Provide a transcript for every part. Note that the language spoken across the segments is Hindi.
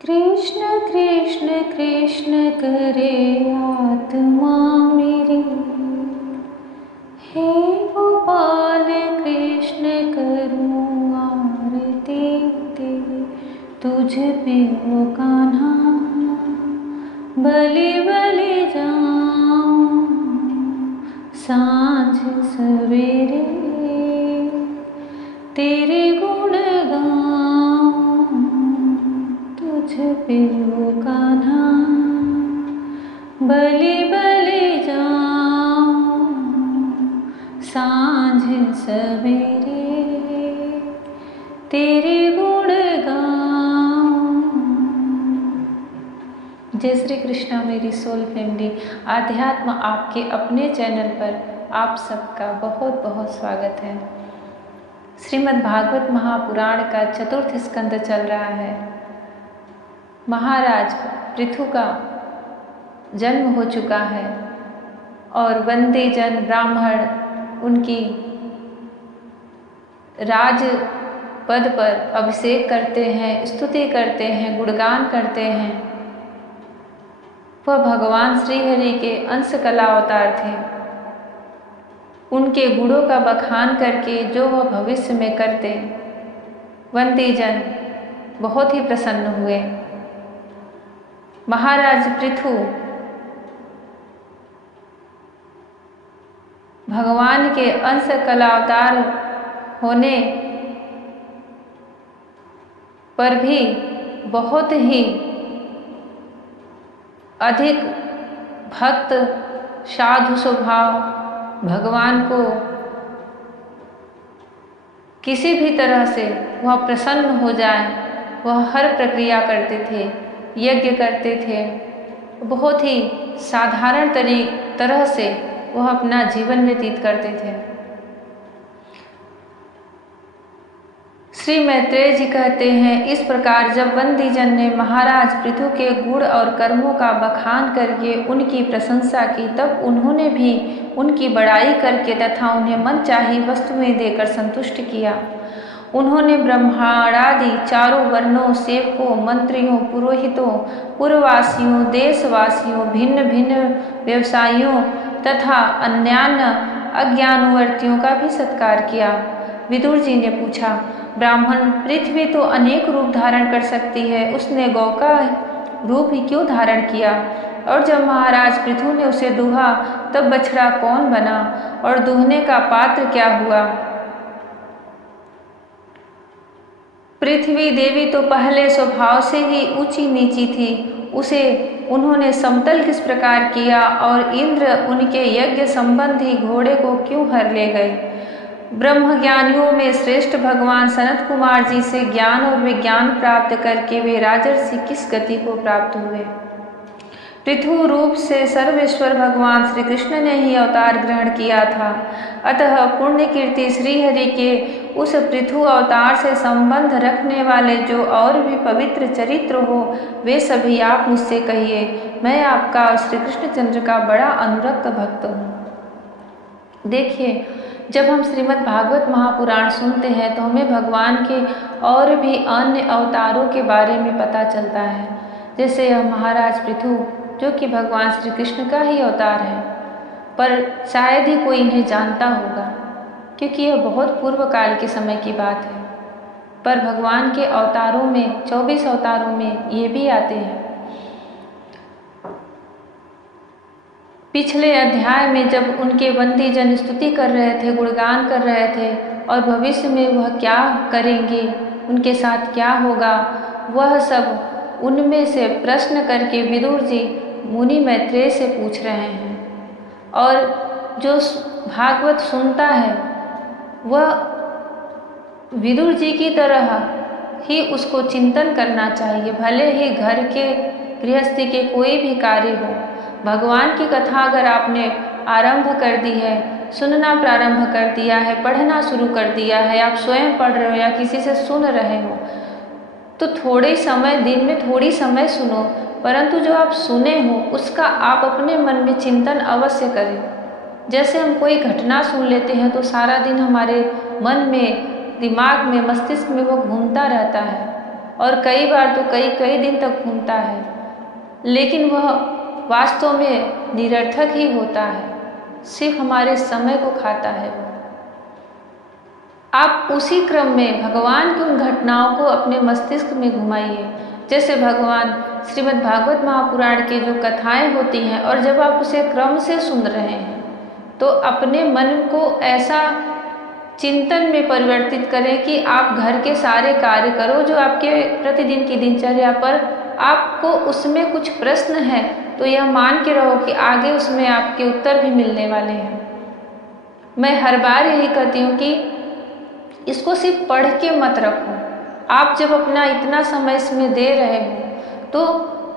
कृष्ण कृष्ण कृष्ण करे आत्मा मेरी, हे गोपाल कृष्ण करूँ आरती तेरी। तुझ पे ओ कान्हा बलि बलि जाऊं, सांझ सवेरे तेरे गुण गाऊं। तुझ पे ओ कान्हा बलि बलि जाऊं, सांझ सवेरे तेरे गुण गाऊं। जय श्री कृष्णा मेरी सोल फैमिली। आध्यात्म आपके अपने चैनल पर आप सबका बहुत बहुत स्वागत है। श्रीमद् भागवत महापुराण का चतुर्थ स्कंद चल रहा है। महाराज पृथु का जन्म हो चुका है और वंदे जन ब्राह्मण उनकी राज पद पर अभिषेक करते हैं, स्तुति करते हैं, गुणगान करते हैं। वह भगवान श्री हरि के अंश कला अवतार थे। उनके गुणों का बखान करके जो वह भविष्य में करते, वंदे जन बहुत ही प्रसन्न हुए। महाराज पृथु भगवान के अंश कला अवतार होने पर भी बहुत ही अधिक भक्त, साधु स्वभाव, भगवान को किसी भी तरह से वह प्रसन्न हो जाए वह हर प्रक्रिया करते थे, यज्ञ करते थे। बहुत ही साधारण तरह से वह अपना जीवन व्यतीत करते थे। श्री मैत्रेय जी कहते हैं, इस प्रकार जब वंदी जन ने महाराज पृथु के गुण और कर्मों का बखान करके उनकी प्रशंसा की, तब उन्होंने भी उनकी बड़ाई करके तथा उन्हें मनचाही वस्तुएं देकर संतुष्ट किया। उन्होंने ब्रह्माणादि चारों वर्णों, सेवकों, मंत्रियों, पुरोहितों, पुरवासियों, देशवासियों, भिन्न भिन्न व्यवसायियों तथा अन्यान्य अज्ञानवर्तियों का भी सत्कार किया। विदुर जी ने पूछा, ब्राह्मण पृथ्वी तो अनेक रूप धारण कर सकती है, उसने गौ का रूप ही क्यों धारण किया? और जब महाराज पृथु ने उसे दूहा तब बछड़ा कौन बना और दूहने का पात्र क्या हुआ? पृथ्वी देवी तो पहले स्वभाव से ही ऊंची नीची थी, उसे उन्होंने समतल किस प्रकार किया? और इंद्र उनके यज्ञ संबंधी घोड़े को क्यों हर ले गए? ब्रह्म ज्ञानियों में श्रेष्ठ भगवान सनत कुमार जी से ज्ञान और विज्ञान प्राप्त करके वे राजर्षि किस गति को प्राप्त हुए? पृथु रूप से सर्वेश्वर भगवान श्री कृष्ण ने ही अवतार ग्रहण किया था। अतः पुण्य कीर्ति श्री हरि के उस पृथु अवतार से संबंध रखने वाले जो और भी पवित्र चरित्र हो, वे सभी आप मुझसे कहिए। मैं आपका और श्री कृष्णचंद्र का बड़ा अनुरक्त भक्त हूँ। देखिए, जब हम श्रीमद् भागवत महापुराण सुनते हैं तो हमें भगवान के और भी अन्य अवतारों के बारे में पता चलता है। जैसे यह महाराज पृथु जो कि भगवान श्री कृष्ण का ही अवतार है, पर शायद ही कोई इन्हें जानता होगा क्योंकि यह बहुत पूर्व काल के समय की बात है। पर भगवान के अवतारों में 24 अवतारों में ये भी आते हैं। पिछले अध्याय में जब उनके बंदी जन स्तुति कर रहे थे, गुणगान कर रहे थे और भविष्य में वह क्या करेंगे, उनके साथ क्या होगा, वह सब उनमें से प्रश्न करके विदुर जी मुनि मैत्रेय से पूछ रहे हैं। और जो भागवत सुनता है वह विदुर जी की तरह ही उसको चिंतन करना चाहिए। भले ही घर के गृहस्थी के कोई भी कार्य हो, भगवान की कथा अगर आपने आरंभ कर दी है, सुनना प्रारंभ कर दिया है, पढ़ना शुरू कर दिया है, आप स्वयं पढ़ रहे हो या किसी से सुन रहे हो, तो थोड़े समय, दिन में थोड़ी समय सुनो, परंतु जो आप सुने हो उसका आप अपने मन में चिंतन अवश्य करें। जैसे हम कोई घटना सुन लेते हैं तो सारा दिन हमारे मन में, दिमाग में, मस्तिष्क में वो घूमता रहता है, और कई बार तो कई कई दिन तक घूमता है, लेकिन वह वास्तव में निरर्थक ही होता है, सिर्फ हमारे समय को खाता है। आप उसी क्रम में भगवान की उन घटनाओं को अपने मस्तिष्क में घुमाइए, जैसे भगवान श्रीमद् भागवत महापुराण की जो कथाएं होती हैं, और जब आप उसे क्रम से सुन रहे हैं तो अपने मन को ऐसा चिंतन में परिवर्तित करें कि आप घर के सारे कार्य करो जो आपके प्रतिदिन की दिनचर्या पर आपको उसमें कुछ प्रश्न है तो यह मान के रहो कि आगे उसमें आपके उत्तर भी मिलने वाले हैं। मैं हर बार यही कहती हूँ कि इसको सिर्फ पढ़ के मत रखो। आप जब अपना इतना समय इसमें दे रहे हो तो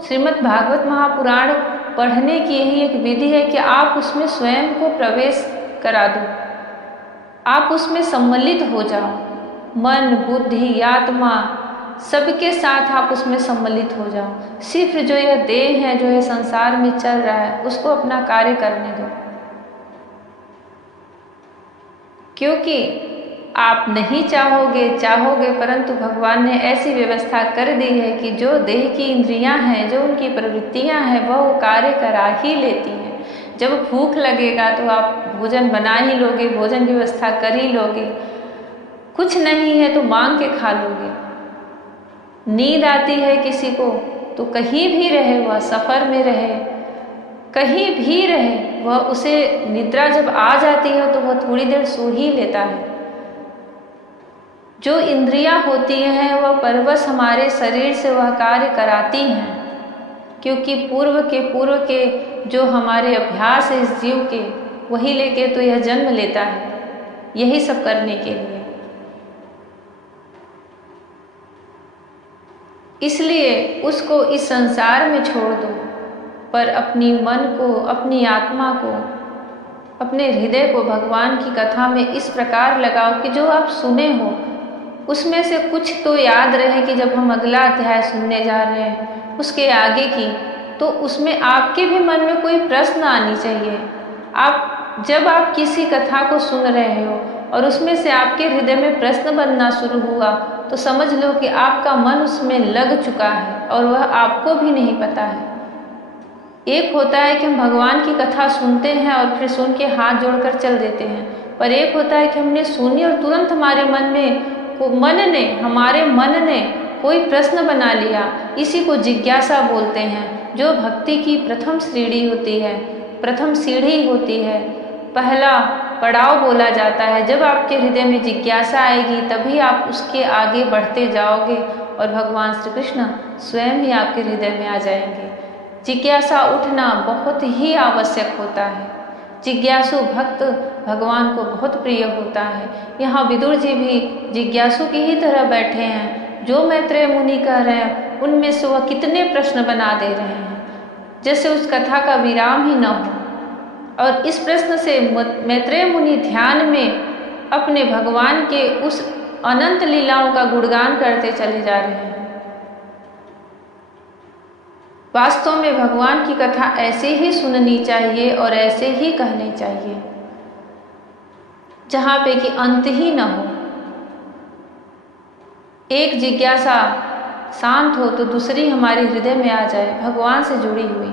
श्रीमद् भागवत महापुराण पढ़ने की यही एक विधि है कि आप उसमें स्वयं को प्रवेश करा दो, आप उसमें सम्मिलित हो जाओ। मन, बुद्धि, आत्मा सबके साथ आप उसमें सम्मिलित हो जाओ। सिर्फ जो यह देह है, जो यह संसार में चल रहा है, उसको अपना कार्य करने दो, क्योंकि आप नहीं चाहोगे परंतु भगवान ने ऐसी व्यवस्था कर दी है कि जो देह की इंद्रियां हैं, जो उनकी प्रवृत्तियां हैं, वह कार्य करा ही लेती हैं। जब भूख लगेगा तो आप भोजन बना ही लोगे, भोजन की व्यवस्था कर ही लोगे। कुछ नहीं है तो मांग के खा लोगे। नींद आती है किसी को तो कहीं भी रहे, वह सफ़र में रहे, कहीं भी रहे, वह उसे निद्रा जब आ जाती है तो वह थोड़ी देर सो ही लेता है। जो इंद्रियां होती हैं वह परवश हमारे शरीर से वह कार्य कराती हैं, क्योंकि पूर्व के जो हमारे अभ्यास है इस जीव के, वही लेके तो यह जन्म लेता है, यही सब करने के लिए। इसलिए उसको इस संसार में छोड़ दो, पर अपनी मन को, अपनी आत्मा को, अपने हृदय को भगवान की कथा में इस प्रकार लगाओ कि जो आप सुने हो उसमें से कुछ तो याद रहे कि जब हम अगला अध्याय सुनने जा रहे हैं उसके आगे की, तो उसमें आपके भी मन में कोई प्रश्न आनी चाहिए। जब आप किसी कथा को सुन रहे हो और उसमें से आपके हृदय में प्रश्न बनना शुरू हुआ तो समझ लो कि आपका मन उसमें लग चुका है और वह आपको भी नहीं पता है। एक होता है कि हम भगवान की कथा सुनते हैं और फिर सुन के हाथ जोड़कर चल देते हैं, पर एक होता है कि हमने सुनी और तुरंत हमारे मन ने कोई प्रश्न बना लिया। इसी को जिज्ञासा बोलते हैं, जो भक्ति की प्रथम सीढ़ी होती है, प्रथम सीढ़ी होती है, पहला पड़ाव बोला जाता है। जब आपके हृदय में जिज्ञासा आएगी तभी आप उसके आगे बढ़ते जाओगे और भगवान श्री कृष्ण स्वयं ही आपके हृदय में आ जाएंगे। जिज्ञासा उठना बहुत ही आवश्यक होता है। जिज्ञासु भक्त भगवान को बहुत प्रिय होता है। यहाँ विदुर जी भी जिज्ञासु की ही तरह बैठे हैं। जो मैत्रेय मुनि कह रहे हैं उनमें से वह कितने प्रश्न बना दे रहे हैं, जैसे उस कथा का विराम ही न हो। और इस प्रश्न से मैत्रेय मुनि ध्यान में अपने भगवान के उस अनंत लीलाओं का गुणगान करते चले जा रहे हैं। वास्तव में भगवान की कथा ऐसे ही सुननी चाहिए और ऐसे ही कहनी चाहिए, जहाँ पे कि अंत ही न हो। एक जिज्ञासा शांत हो तो दूसरी हमारे हृदय में आ जाए, भगवान से जुड़ी हुई।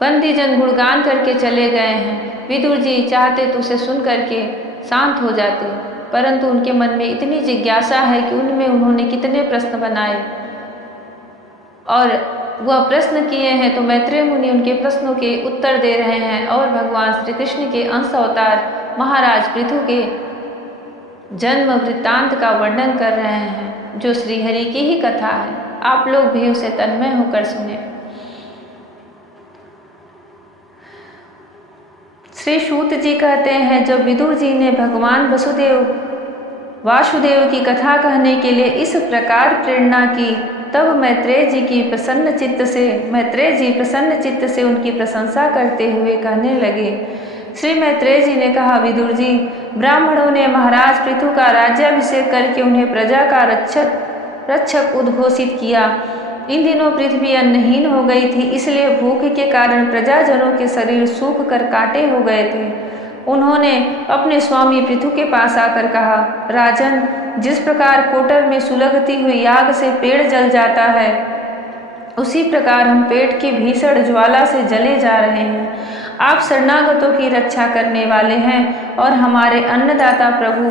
बंदी जन गुणगान करके चले गए हैं। विदुर जी चाहते तो उसे सुन करके शांत हो जाते, परंतु उनके मन में इतनी जिज्ञासा है कि उनमें उन्होंने कितने प्रश्न बनाए और वह प्रश्न किए हैं तो मैत्रेय मुनि उनके प्रश्नों के उत्तर दे रहे हैं और भगवान श्री कृष्ण के अंश अवतार महाराज पृथु के जन्म वृत्तांत का वर्णन कर रहे हैं, जो श्रीहरि की ही कथा है। आप लोग भी उसे तन्मय होकर सुने। श्री सूत जी कहते हैं, जब विदुर जी ने भगवान वासुदेव की कथा कहने के लिए इस प्रकार प्रेरणा की, तब मैत्रेय जी प्रसन्न चित्त से उनकी प्रशंसा करते हुए कहने लगे। श्री मैत्रेय जी ने कहा, विदुर जी, ब्राह्मणों ने महाराज पृथु का राज्याभिषेक करके उन्हें प्रजा का रक्षक उद्घोषित किया। इन दिनों पृथ्वी अन्नहीन हो गई थी, इसलिए भूख के कारण प्रजाजनों के शरीर सूख कर काटे हो गए थे। उन्होंने अपने स्वामी पृथु के पास आकर कहा, राजन, जिस प्रकार कोटर में सुलगती हुई आग से पेड़ जल जाता है, उसी प्रकार हम पेट की भीषण ज्वाला से जले जा रहे हैं। आप शरणागतों की रक्षा करने वाले हैं और हमारे अन्नदाता प्रभु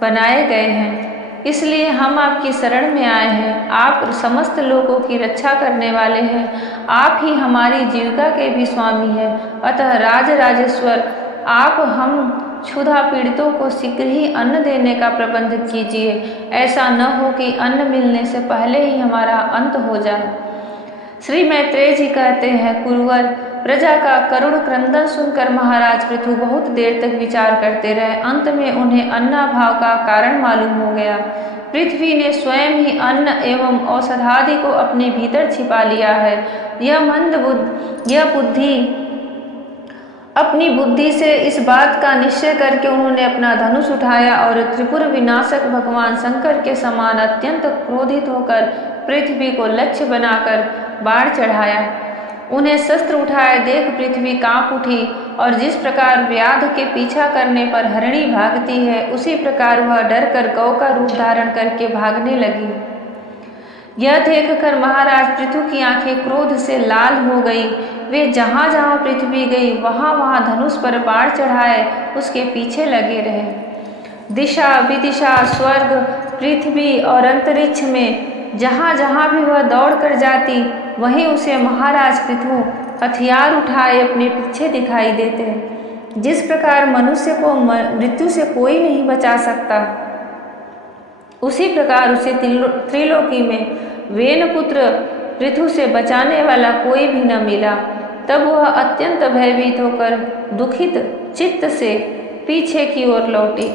बनाए गए हैं, इसलिए हम आपकी शरण में आए हैं। आप समस्त लोगों की रक्षा करने वाले हैं, आप ही हमारी जीविका के भी स्वामी हैं। अतः राजराजेश्वर, आप हम क्षुधा पीड़ितों को शीघ्र ही अन्न देने का प्रबंध कीजिए। ऐसा न हो कि अन्न मिलने से पहले ही हमारा अंत हो जाए। श्री मैत्रेय जी कहते हैं, कुरुवर, प्रजा का करुण क्रंदन सुनकर महाराज पृथु बहुत देर तक विचार करते रहे। अंत में उन्हें अन्नाभाव का कारण मालूम हो गया। पृथ्वी ने स्वयं ही अन्न एवं औषधादि को अपने भीतर छिपा लिया है। अपनी बुद्धि से इस बात का निश्चय करके उन्होंने अपना धनुष उठाया और त्रिपुर विनाशक भगवान शंकर के समान अत्यंत क्रोधित होकर पृथ्वी को लक्ष्य बनाकर बाढ़ चढ़ाया। उन्हें शस्त्र उठाए देख पृथ्वी कांप उठी और जिस प्रकार व्याध के पीछा करने पर हरिणी भागती है, उसी प्रकार वह डर कर गौ का रूप धारण करके भागने लगी। यह देखकर महाराज पृथु की आंखें क्रोध से लाल हो गई। वे जहाँ जहाँ पृथ्वी गई वहाँ वहाँ धनुष पर बाढ़ चढ़ाए उसके पीछे लगे रहे। दिशा विदिशा, स्वर्ग, पृथ्वी और अंतरिक्ष में जहाँ जहाँ भी वह दौड़ कर जाती, वहीं उसे महाराज पृथु हथियार उठाए अपने पीछे दिखाई देते। जिस प्रकार मनुष्य को मृत्यु से कोई नहीं बचा सकता, उसी प्रकार उसे त्रिलोकी में वेनपुत्र पृथु से बचाने वाला कोई भी न मिला। तब वह अत्यंत भयभीत होकर दुखित चित्त से पीछे की ओर लौटी।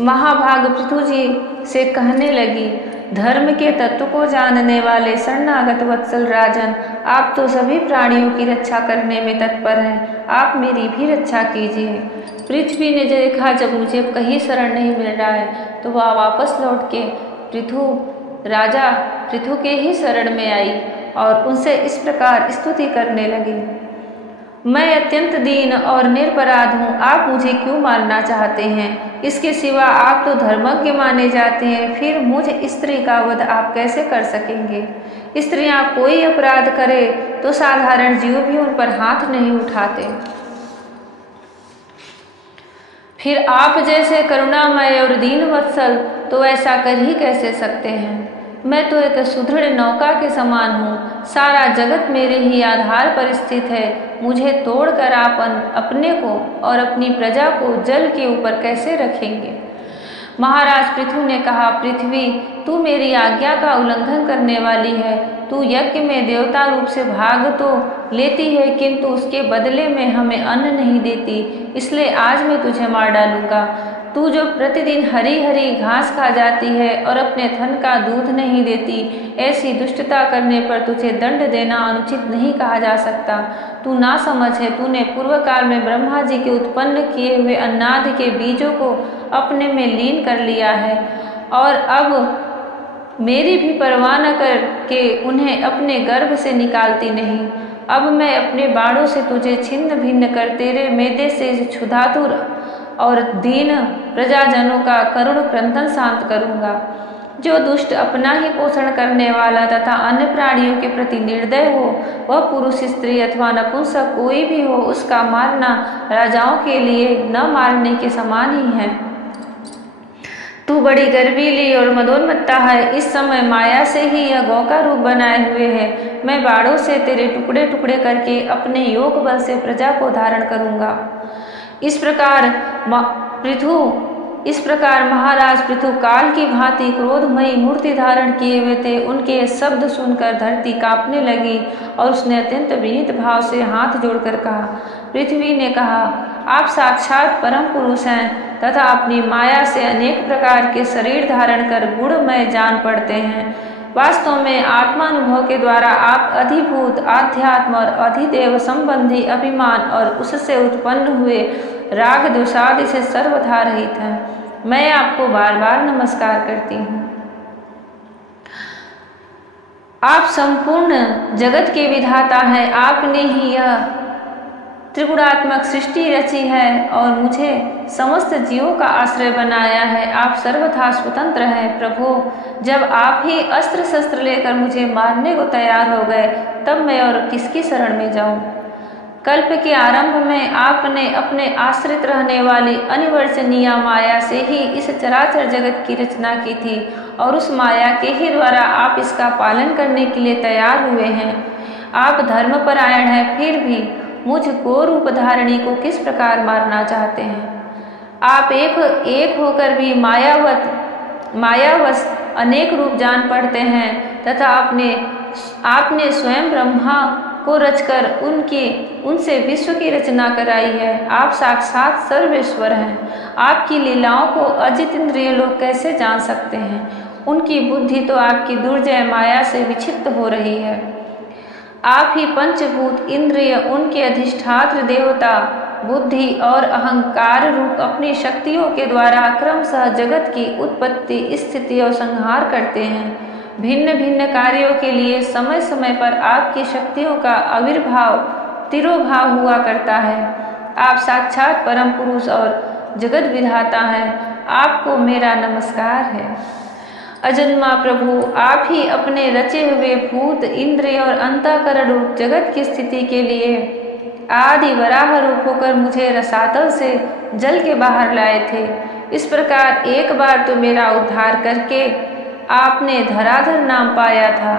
महाभाग पृथु जी से कहने लगी, धर्म के तत्व को जानने वाले शरणागत वत्सल राजन, आप तो सभी प्राणियों की रक्षा करने में तत्पर हैं, आप मेरी भी रक्षा कीजिए। पृथ्वी ने देखा जब मुझे कहीं शरण नहीं मिल रहा है, तो वह वापस लौट के राजा पृथु के ही शरण में आई और उनसे इस प्रकार स्तुति करने लगी, मैं अत्यंत दीन और निरपराध हूँ, आप मुझे क्यों मारना चाहते हैं? इसके सिवा आप तो धर्मज्ञ माने जाते हैं, फिर मुझ स्त्री का वध आप कैसे कर सकेंगे? स्त्रियाँ कोई अपराध करे तो साधारण जीव भी उन पर हाथ नहीं उठाते, फिर आप जैसे करुणामय और दीन वत्सल तो ऐसा कर ही कैसे सकते हैं? मैं तो एक सुदृढ़ नौका के समान हूँ, सारा जगत मेरे ही आधार पर स्थित है। मुझे तोड़कर आप अपने को और अपनी प्रजा को जल के ऊपर कैसे रखेंगे? महाराज पृथु ने कहा, पृथ्वी, तू मेरी आज्ञा का उल्लंघन करने वाली है। तू यज्ञ में देवता रूप से भाग तो लेती है, किंतु उसके बदले में हमें अन्न नहीं देती, इसलिए आज मैं तुझे मार डालूंगा। तू जो प्रतिदिन हरी हरी घास खा जाती है और अपने थन का दूध नहीं देती, ऐसी दुष्टता करने पर तुझे दंड देना अनुचित नहीं कहा जा सकता। तू ना समझ है, तूने पूर्व काल में ब्रह्मा जी के उत्पन्न किए हुए अन्नादि के बीजों को अपने में लीन कर लिया है और अब मेरी भी परवाह न करके उन्हें अपने गर्भ से निकालती नहीं। अब मैं अपने बाणों से तुझे छिन्न भिन्न कर तेरे मैदे से क्षुधातुर और दीन प्रजाजनों का करुण क्रंदन शांत करूंगा। जो दुष्ट अपना ही पोषण करने वाला तथा अन्य प्राणियों के प्रति निर्दय हो, वह पुरुष, स्त्री अथवा नपुंसक कोई भी हो, उसका मारना राजाओं के लिए न मारने के समान ही है। तू बड़ी गर्वीली और मदोन्मत्ता है, इस समय माया से ही यह गौ का रूप बनाए हुए है। मैं बाणों से तेरे टुकड़े टुकड़े करके अपने योग बल से प्रजा को धारण करूंगा। इस प्रकार महाराज पृथु काल की भांति क्रोधमयी मूर्ति धारण किए हुए थे। उनके शब्द सुनकर धरती कांपने लगी और उसने अत्यंत विनीत भाव से हाथ जोड़कर कहा। पृथ्वी ने कहा, आप साक्षात परम पुरुष हैं तथा अपनी माया से अनेक प्रकार के शरीर धारण कर गुणमय जान पड़ते हैं। वास्तव में आत्मानुभव के द्वारा आप अधिभूत, आध्यात्म और अधिदेव संबंधी अभिमान और उससे उत्पन्न हुए राग द्वेषादि से सर्वथा रहित हैं। मैं आपको बार बार नमस्कार करती हूँ। आप संपूर्ण जगत के विधाता हैं। आपने ही यह त्रिगुणात्मक सृष्टि रची है और मुझे समस्त जीवों का आश्रय बनाया है। आप सर्वथा स्वतंत्र हैं प्रभु। जब आप ही अस्त्र शस्त्र लेकर मुझे मारने को तैयार हो गए, तब मैं और किसकी शरण में जाऊं? कल्प के आरंभ में आपने अपने आश्रित रहने वाली अनिवर्चनीय माया से ही इस चराचर जगत की रचना की थी और उस माया के ही द्वारा आप इसका पालन करने के लिए तैयार हुए हैं। आप धर्मपरायण हैं, फिर भी मुझ गो रूप धारिणी को किस प्रकार मारना चाहते हैं? आप एक होकर भी मायावश अनेक रूप जान पड़ते हैं तथा आपने स्वयं ब्रह्मा को रचकर उनसे विश्व की रचना कराई है। आप साक्षात सर्वेश्वर हैं। आपकी लीलाओं को अजित इंद्रिय लोग कैसे जान सकते हैं? उनकी बुद्धि तो आपकी दुर्जय माया से विक्षिप्त हो रही है। आप ही पंचभूत इंद्रिय, उनके अधिष्ठात्र देवता, बुद्धि और अहंकार रूप अपनी शक्तियों के द्वारा क्रमशः जगत की उत्पत्ति, स्थिति और संहार करते हैं। भिन्न भिन्न कार्यों के लिए समय समय पर आपकी शक्तियों का आविर्भाव तिरोभाव हुआ करता है। आप साक्षात परम पुरुष और जगत विधाता हैं। आपको मेरा नमस्कार है। अजन्मा प्रभु, आप ही अपने रचे हुए भूत, इंद्रिय और अंतःकरण रूप जगत की स्थिति के लिए आदि वराह रूप होकर मुझे रसातल से जल के बाहर लाए थे। इस प्रकार एक बार तो मेरा उद्धार करके आपने धराधर नाम पाया था।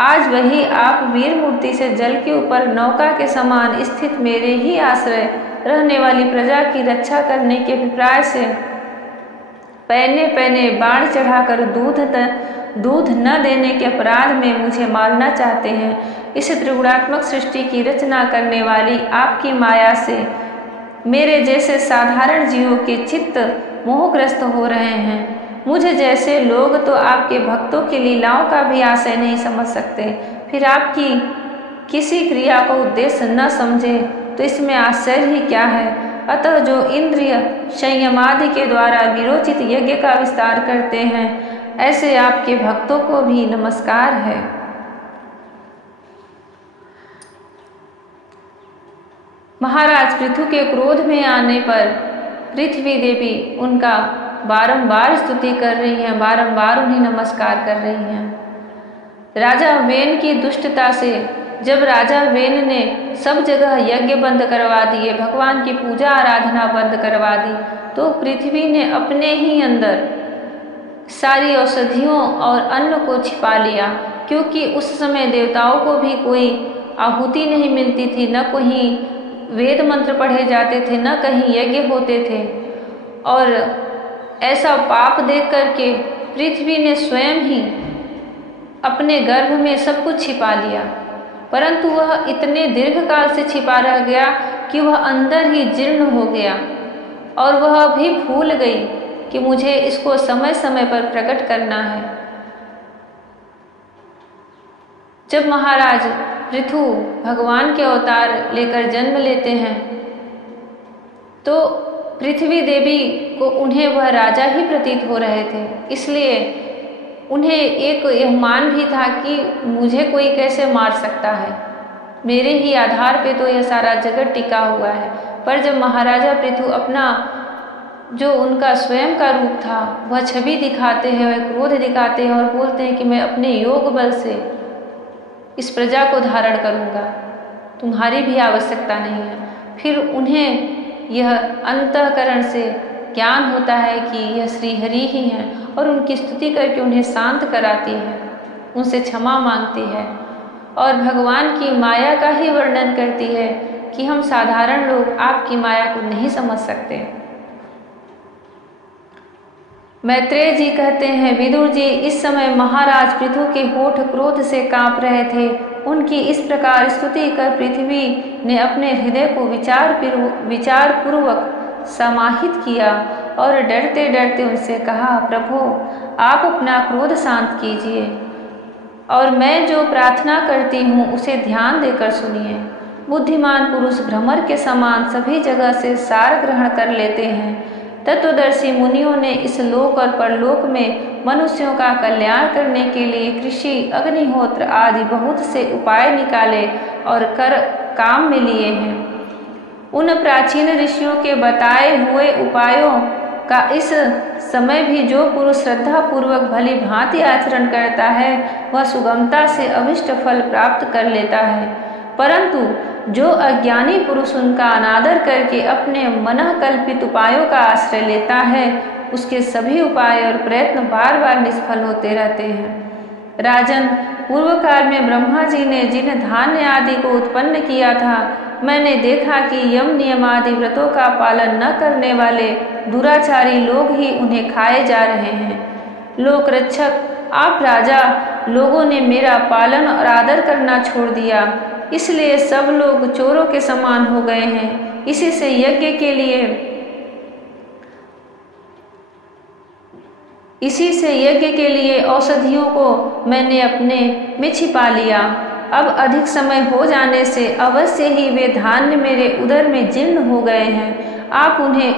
आज वही आप वीर मूर्ति से जल के ऊपर नौका के समान स्थित मेरे ही आश्रय रहने वाली प्रजा की रक्षा करने के अभिप्राय से पहने पहने बाण चढ़ाकर दूध न देने के अपराध में मुझे मारना चाहते हैं। इस त्रिगुणात्मक सृष्टि की रचना करने वाली आपकी माया से मेरे जैसे साधारण जीवों के चित्त मोहग्रस्त हो रहे हैं। मुझे जैसे लोग तो आपके भक्तों की लीलाओं का भी आशय नहीं समझ सकते, फिर आपकी किसी क्रिया को उद्देश्य न समझे तो इसमें आश्चर्य ही क्या है? अतः जो इंद्रिय संयमादि के द्वारा विरोचित यज्ञ का विस्तार करते हैं, ऐसे आपके भक्तों को भी नमस्कार है। महाराज पृथु के क्रोध में आने पर पृथ्वी देवी उनका बारंबार स्तुति कर रही हैं, बारंबार उन्हें नमस्कार कर रही हैं। राजा वेन की दुष्टता से जब राजा वेन ने सब जगह यज्ञ बंद करवा दिए, भगवान की पूजा आराधना बंद करवा दी, तो पृथ्वी ने अपने ही अंदर सारी औषधियों और अन्न को छिपा लिया, क्योंकि उस समय देवताओं को भी कोई आहुति नहीं मिलती थी, न कहीं वेद मंत्र पढ़े जाते थे, न कहीं यज्ञ होते थे। और ऐसा पाप देख करके पृथ्वी ने स्वयं ही अपने गर्भ में सब कुछ छिपा लिया, परंतु वह इतने दीर्घ काल से छिपा रह गया कि वह अंदर ही जीर्ण हो गया और वह भी भूल गई कि मुझे इसको समय समय पर प्रकट करना है। जब महाराज पृथु भगवान के अवतार लेकर जन्म लेते हैं तो पृथ्वी देवी को उन्हें वह राजा ही प्रतीत हो रहे थे, इसलिए उन्हें एक यह मान भी था कि मुझे कोई कैसे मार सकता है, मेरे ही आधार पे तो यह सारा जगत टिका हुआ है। पर जब महाराजा पृथु अपना जो उनका स्वयं का रूप था वह छवि दिखाते हैं, वह क्रोध दिखाते हैं और बोलते हैं कि मैं अपने योग बल से इस प्रजा को धारण करूँगा, तुम्हारी भी आवश्यकता नहीं है। फिर उन्हें यह अंतःकरण से ज्ञान होता है कि यह श्रीहरि ही हैं और उनकी स्तुति करके उन्हें शांत कराती है, उनसे क्षमा मांगती है और भगवान की माया का ही वर्णन करती है कि हम साधारण लोग आपकी माया को नहीं समझ सकते। मैत्रेय जी कहते हैं, विदुर जी इस समय महाराज पृथु के होठ क्रोध से कांप रहे थे। उनकी इस प्रकार स्तुति कर पृथ्वी ने अपने हृदय को विचार पूर्वक समाहित किया और डरते डरते उनसे कहा, प्रभु आप अपना क्रोध शांत कीजिए और मैं जो प्रार्थना करती हूँ उसे ध्यान देकर सुनिए। बुद्धिमान पुरुष भ्रमर के समान सभी जगह से सार ग्रहण कर लेते हैं। तत्वदर्शी मुनियों ने इस लोक और परलोक में मनुष्यों का कल्याण करने के लिए कृषि, अग्निहोत्र आदि बहुत से उपाय निकाले और कर काम में लिए हैं। उन प्राचीन ऋषियों के बताए हुए उपायों का इस समय भी जो पुरुष श्रद्धा पूर्वक भली भांति आचरण करता है वह सुगमता से अभिष्ट फल प्राप्त कर लेता है, परंतु जो अज्ञानी पुरुष उनका अनादर करके अपने मन कल्पित उपायों का आश्रय लेता है उसके सभी उपाय और प्रयत्न बार बार निष्फल होते रहते हैं। राजन, पूर्व काल में ब्रह्मा जी ने जिन धान्य आदि को उत्पन्न किया था, मैंने देखा कि यम नियम आदि व्रतों का पालन न करने वाले दुराचारी लोग ही उन्हें खाए जा रहे हैं। लोक रक्षक, आप राजा, लोगों ने मेरा पालन और आदर करना छोड़ दिया, इसलिए सब लोग चोरों के समान हो गए हैं। इसी से यज्ञ के लिए औषधियों को मैंने अपने में छिपा लिया। अब अधिक समय हो जाने से अवश्य ही वे धान्य मेरे उदर में जीर्ण हो गए हैं। आप उन्हें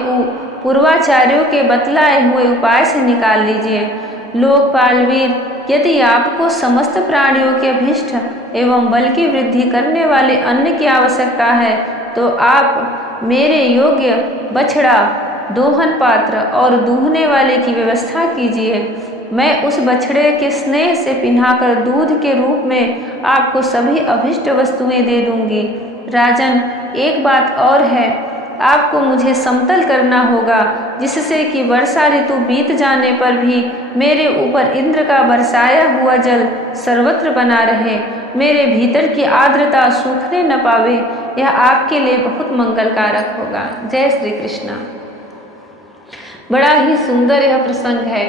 पूर्वाचार्यों के बतलाए हुए उपाय से निकाल लीजिए। लोकपालवीर, यदि आपको समस्त प्राणियों के अभीष्ट एवं बल की वृद्धि करने वाले अन्न की आवश्यकता है तो आप मेरे योग्य बछड़ा, दोहन पात्र और दूहने वाले की व्यवस्था कीजिए। मैं उस बछड़े के स्नेह से पिन्हाकर दूध के रूप में आपको सभी अभिष्ट वस्तुएं दे दूंगी। राजन, एक बात और है, आपको मुझे समतल करना होगा जिससे कि वर्षा ऋतु बीत जाने पर भी मेरे ऊपर इंद्र का बरसाया हुआ जल सर्वत्र बना रहे, मेरे भीतर की आर्द्रता सूखने न पावे। यह आपके लिए बहुत मंगलकारक होगा। जय श्री कृष्णा। बड़ा ही सुंदर यह प्रसंग है।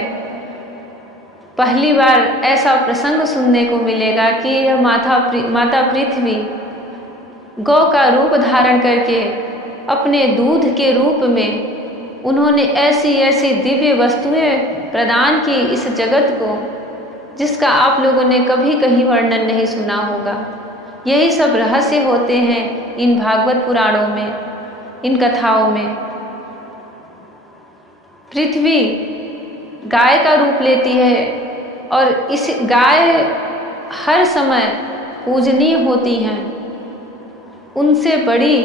पहली बार ऐसा प्रसंग सुनने को मिलेगा कि यह माता पृथ्वी गौ का रूप धारण करके अपने दूध के रूप में उन्होंने ऐसी ऐसी दिव्य वस्तुएं प्रदान की इस जगत को, जिसका आप लोगों ने कभी कहीं वर्णन नहीं सुना होगा। यही सब रहस्य होते हैं इन भागवत पुराणों में, इन कथाओं में। पृथ्वी गाय का रूप लेती है और इस गाय हर समय पूजनीय होती हैं। उनसे बड़ी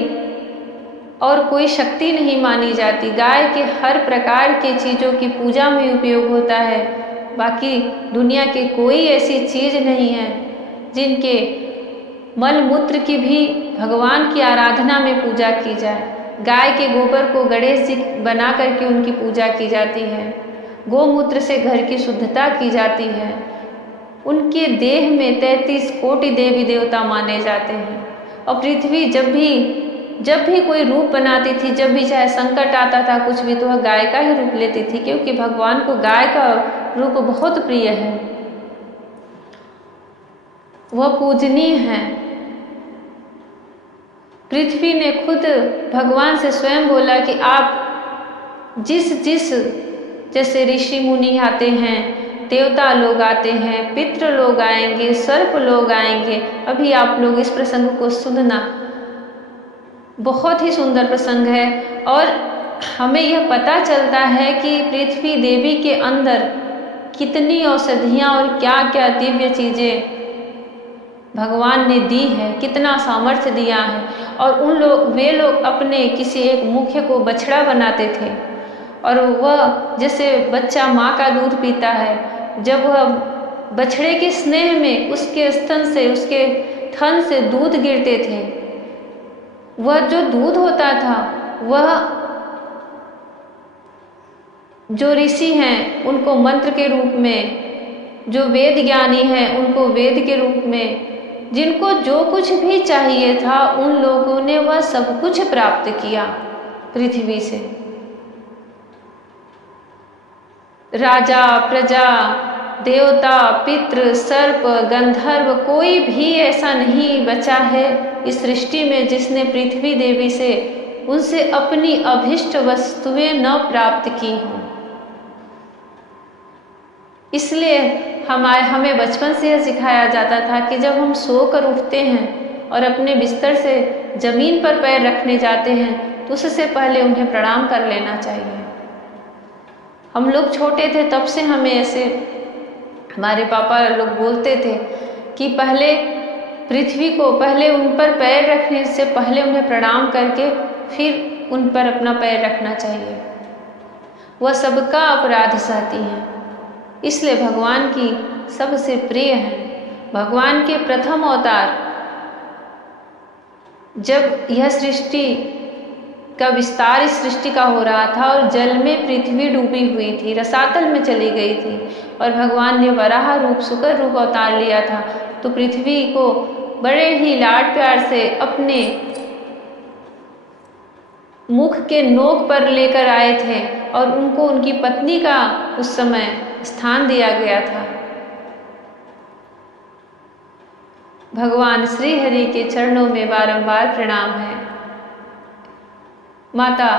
और कोई शक्ति नहीं मानी जाती। गाय के हर प्रकार की चीज़ों की पूजा में उपयोग होता है। बाकी दुनिया की कोई ऐसी चीज़ नहीं है जिनके मल मूत्र की भी भगवान की आराधना में पूजा की जाए। गाय के गोबर को गणेश जी बना करके उनकी पूजा की जाती है। गोमूत्र से घर की शुद्धता की जाती है। उनके देह में 33 कोटि देवी देवता माने जाते हैं। और पृथ्वी जब भी कोई रूप बनाती थी, जब भी चाहे संकट आता था कुछ भी, तो वह गाय का ही रूप लेती थी, क्योंकि भगवान को गाय का रूप बहुत प्रिय है, वह पूजनीय है। पृथ्वी ने खुद भगवान से स्वयं बोला कि आप जिस जैसे ऋषि मुनि आते हैं, देवता लोग आते हैं, पितृ लोग आएंगे, सर्प लोग आएंगे। अभी आप लोग इस प्रसंग को सुनना, बहुत ही सुंदर प्रसंग है। और हमें यह पता चलता है कि पृथ्वी देवी के अंदर कितनी औषधियाँ और क्या क्या दिव्य चीज़ें भगवान ने दी है, कितना सामर्थ्य दिया है। और वे लोग अपने किसी एक मुख्य को बछड़ा बनाते थे, और वह जैसे बच्चा माँ का दूध पीता है, जब वह बछड़े के स्नेह में उसके स्तन से, उसके थन से दूध गिरते थे, वह जो दूध होता था, वह जो ऋषि हैं उनको मंत्र के रूप में, जो वेद ज्ञानी हैं उनको वेद के रूप में, जिनको जो कुछ भी चाहिए था उन लोगों ने वह सब कुछ प्राप्त किया पृथ्वी से। राजा, प्रजा, देवता, पितृ, सर्प, गंधर्व, कोई भी ऐसा नहीं बचा है इस सृष्टि में जिसने पृथ्वी देवी से, उनसे अपनी अभिष्ट वस्तुएं न प्राप्त की हों। इसलिए हमें बचपन से यह सिखाया जाता था कि जब हम सोकर उठते हैं और अपने बिस्तर से जमीन पर पैर रखने जाते हैं तो उससे पहले उन्हें प्रणाम कर लेना चाहिए। हम लोग छोटे थे तब से हमें ऐसे हमारे पापा लोग बोलते थे कि पहले पृथ्वी को, पहले उन पर पैर रखने से पहले उन्हें प्रणाम करके फिर उन पर अपना पैर रखना चाहिए। वह सबका अपराध सहती हैं, इसलिए भगवान की सबसे प्रिय है। भगवान के प्रथम अवतार, जब यह सृष्टि का विस्तार इस सृष्टि का हो रहा था और जल में पृथ्वी डूबी हुई थी, रसातल में चली गई थी, और भगवान ने वराह रूप, शुकर रूप अवतार लिया था, तो पृथ्वी को बड़े ही लाड प्यार से अपने मुख के नोक पर लेकर आए थे और उनको उनकी पत्नी का उस समय स्थान दिया गया था। भगवान श्री हरि के चरणों में बारंबार प्रणाम है। माता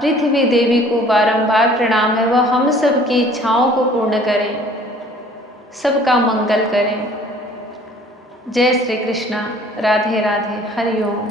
पृथ्वी देवी को बारंबार प्रणाम है। वह हम सब की इच्छाओं को पूर्ण करें, सबका मंगल करें। जय श्री कृष्णा। राधे राधे। हरि ओम।